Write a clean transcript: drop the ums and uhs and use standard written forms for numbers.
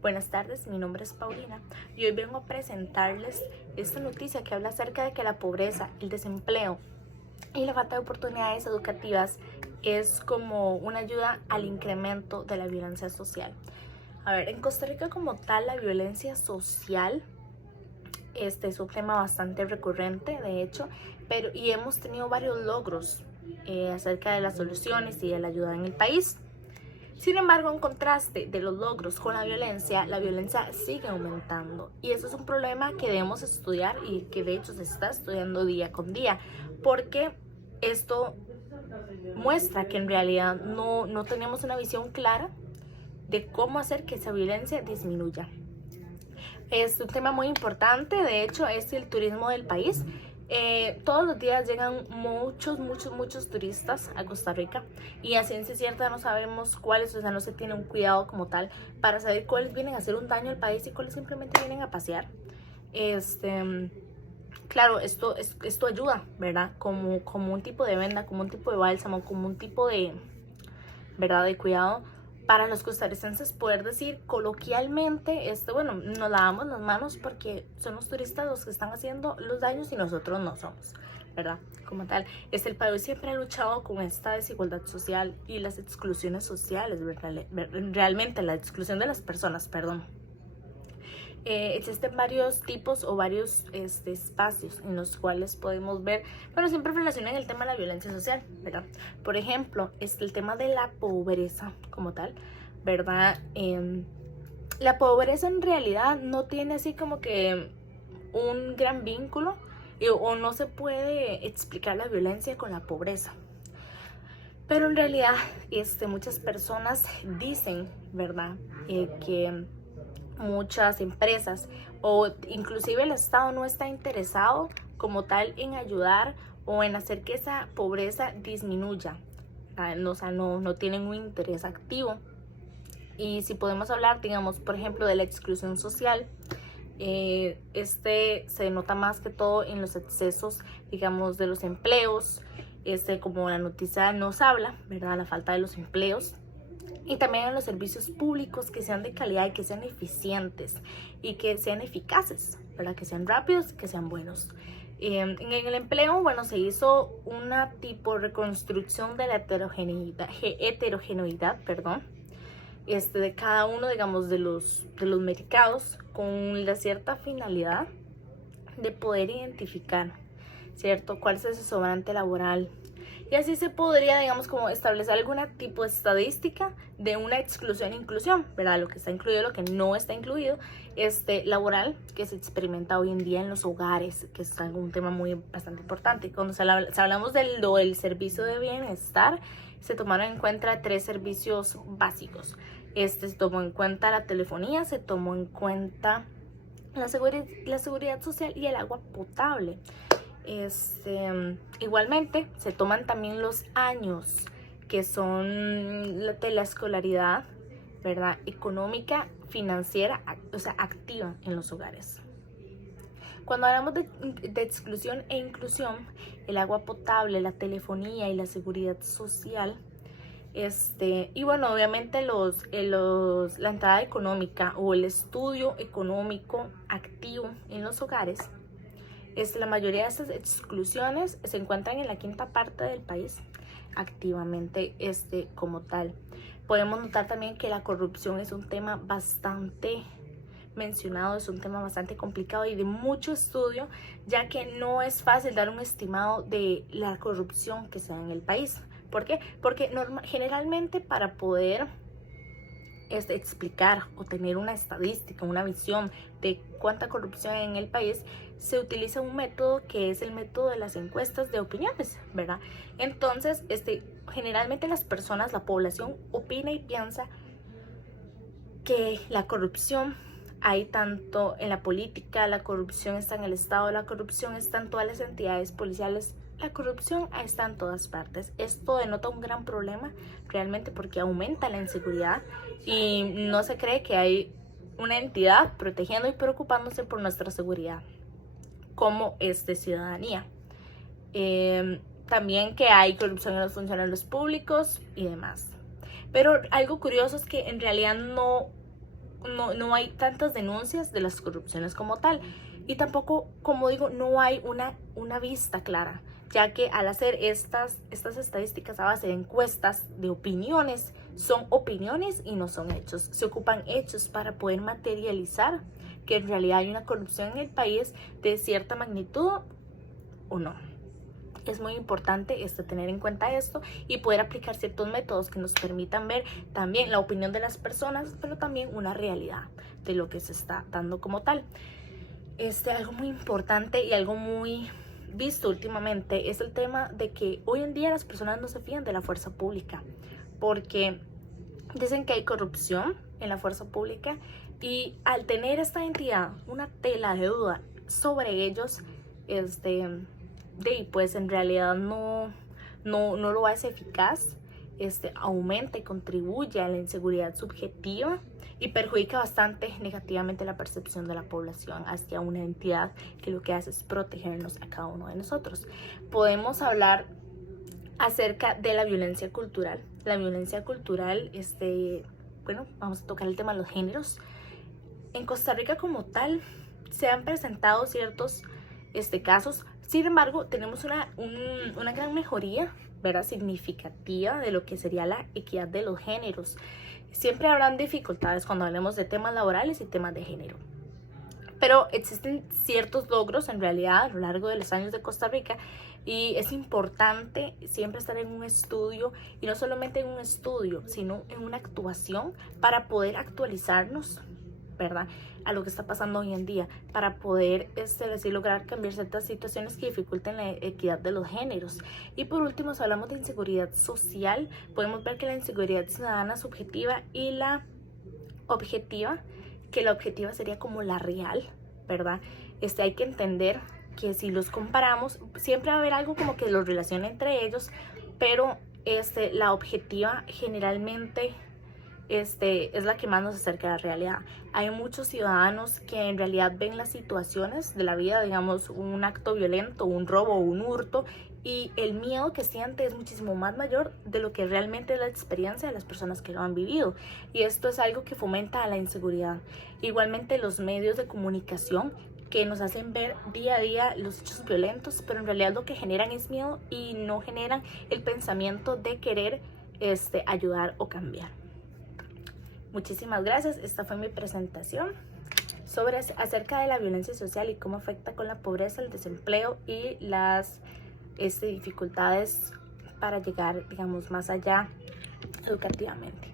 Buenas tardes, mi nombre es Paulina y hoy vengo a presentarles esta noticia que habla acerca de que la pobreza, el desempleo y la falta de oportunidades educativas es como una ayuda al incremento de la violencia social. A ver, en Costa Rica como tal, la violencia social es un tema bastante recurrente, de hecho, y hemos tenido varios logros acerca de las soluciones y de la ayuda en el país. Sin embargo, en contraste de los logros con la violencia sigue aumentando y eso es un problema que debemos estudiar y que de hecho se está estudiando día con día, porque esto muestra que en realidad no tenemos una visión clara de cómo hacer que esa violencia disminuya. Es un tema muy importante, de hecho es el turismo del país. Todos los días llegan muchos turistas a Costa Rica y a ciencia cierta no sabemos cuáles, o sea, no se tiene un cuidado como tal para saber cuáles vienen a hacer un daño al país y cuáles simplemente vienen a pasear. Claro, esto ayuda, ¿verdad? Como un tipo de venda, como un tipo de bálsamo, como un tipo de, ¿verdad? De cuidado para los costarricenses poder decir coloquialmente, bueno, nos lavamos las manos porque son los turistas los que están haciendo los daños y nosotros no somos, ¿verdad? Como tal, el país siempre ha luchado con esta desigualdad social y las exclusiones sociales, ¿verdad? Realmente la exclusión de las personas, perdón. Existen varios tipos o varios espacios en los cuales podemos ver, bueno, siempre relacionan el tema de la violencia social, ¿verdad? Por ejemplo, el tema de la pobreza como tal, ¿verdad? La pobreza en realidad no tiene así como que un gran vínculo o no se puede explicar la violencia con la pobreza. Pero en realidad muchas personas dicen, ¿verdad? Que muchas empresas o inclusive el Estado no está interesado como tal en ayudar o en hacer que esa pobreza disminuya. O sea, no tienen un interés activo. Y si podemos hablar, digamos, por ejemplo, de la exclusión social, se nota más que todo en los excesos, digamos, de los empleos, como la noticia nos habla, ¿verdad? La falta de los empleos. Y también en los servicios públicos que sean de calidad y que sean eficientes y que sean eficaces, ¿verdad? Que sean rápidos, que sean buenos. En el empleo, bueno, se hizo una tipo reconstrucción de la heterogeneidad, perdón, de cada uno, digamos, de los mercados con la cierta finalidad de poder identificar, ¿cierto? ¿Cuál es ese sobrante laboral? Y así se podría, digamos, como establecer algún tipo de estadística de una exclusión e inclusión, ¿verdad? Lo que está incluido, lo que no está incluido, laboral, que se experimenta hoy en día en los hogares, que es un tema bastante importante. Cuando hablamos del servicio de bienestar, se tomaron en cuenta 3 servicios básicos. Se tomó en cuenta la telefonía, se tomó en cuenta la seguridad social y el agua potable. Igualmente se toman también los años que son de la escolaridad, ¿verdad? Económica, financiera, o sea, activa en los hogares. Cuando hablamos de exclusión e inclusión, el agua potable, la telefonía y la seguridad social, y bueno, obviamente la entrada económica o el estudio económico activo en los hogares. La mayoría de estas exclusiones se encuentran en la quinta parte del país activamente como tal. Podemos notar también que la corrupción es un tema bastante mencionado, es un tema bastante complicado y de mucho estudio, ya que no es fácil dar un estimado de la corrupción que se da en el país. ¿Por qué? Porque generalmente para poder explicar o tener una estadística, una visión de cuánta corrupción hay en el país, se utiliza un método que es el método de las encuestas de opiniones, ¿verdad? Entonces, generalmente las personas, la población opina y piensa que la corrupción hay tanto en la política, la corrupción está en el Estado, la corrupción está en todas las entidades policiales, la corrupción está en todas partes. Esto denota un gran problema realmente porque aumenta la inseguridad y no se cree que hay una entidad protegiendo y preocupándose por nuestra seguridad como ciudadanía. También que hay corrupción en los funcionarios públicos y demás. Pero algo curioso es que en realidad no no hay tantas denuncias de las corrupciones como tal. Y tampoco, como digo, no hay una vista clara, ya que al hacer estas estadísticas a base de encuestas de opiniones, son opiniones y no son hechos. Se ocupan hechos para poder materializar que en realidad hay una corrupción en el país de cierta magnitud o no. Es muy importante tener en cuenta esto y poder aplicar ciertos métodos que nos permitan ver también la opinión de las personas, pero también una realidad de lo que se está dando como tal. Algo muy importante y algo muy visto últimamente es el tema de que hoy en día las personas no se fían de la fuerza pública, porque dicen que hay corrupción en la fuerza pública, y al tener esta entidad una tela de duda sobre ellos, pues en realidad no lo hace eficaz, aumenta y contribuye a la inseguridad subjetiva y perjudica bastante negativamente la percepción de la población hacia una entidad que lo que hace es protegernos a cada uno de nosotros. Podemos hablar acerca de la violencia cultural. La violencia cultural, bueno, vamos a tocar el tema de los géneros. En Costa Rica como tal se han presentado ciertos casos. Sin embargo, tenemos una gran mejoría, ¿verdad?, significativa de lo que sería la equidad de los géneros. Siempre habrán dificultades cuando hablemos de temas laborales y temas de género, pero existen ciertos logros en realidad a lo largo de los años de Costa Rica, y es importante siempre estar en un estudio, y no solamente en un estudio, sino en una actuación para poder actualizarnos, ¿verdad?, a lo que está pasando hoy en día, para poder así lograr cambiar ciertas situaciones que dificulten la equidad de los géneros. Y por último, si hablamos de inseguridad social, podemos ver que la inseguridad ciudadana subjetiva y la objetiva, que la objetiva sería como la real, ¿verdad? Hay que entender que si los comparamos, siempre va a haber algo como que los relacione entre ellos, pero la objetiva generalmente es la que más nos acerca a la realidad. Hay muchos ciudadanos que en realidad ven las situaciones de la vida, digamos un acto violento, un robo o un hurto, y el miedo que siente es muchísimo más mayor de lo que realmente es la experiencia de las personas que lo han vivido, y esto es algo que fomenta la inseguridad. Igualmente los medios de comunicación, que nos hacen ver día a día los hechos violentos, pero en realidad lo que generan es miedo y no generan el pensamiento de querer ayudar o cambiar. Muchísimas gracias. Esta fue mi presentación acerca de la violencia social y cómo afecta con la pobreza, el desempleo y las dificultades para llegar, digamos, más allá educativamente.